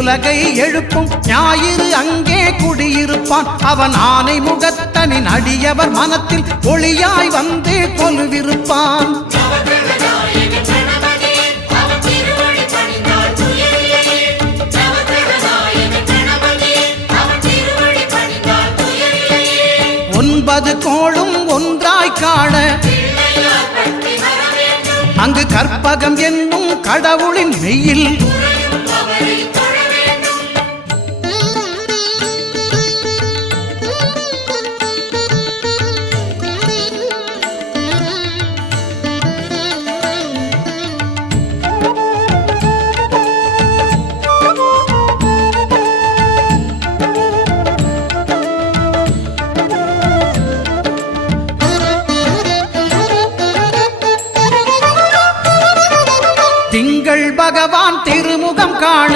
உலகை எழுப்பும் ஞாயிறு அங்கே குடியிருப்பான். அவன் ஆனை முகத்தனின் அடியவர் மனத்தில் ஒளியாய் வந்து கொலுவிருப்பான். ஒன்பது கோளும் ஒன்றாய் காண அங்கு கற்பகம் என்னும் கடவுளின் மெய்யில் திங்கள் பகவான் திருமுகம் காண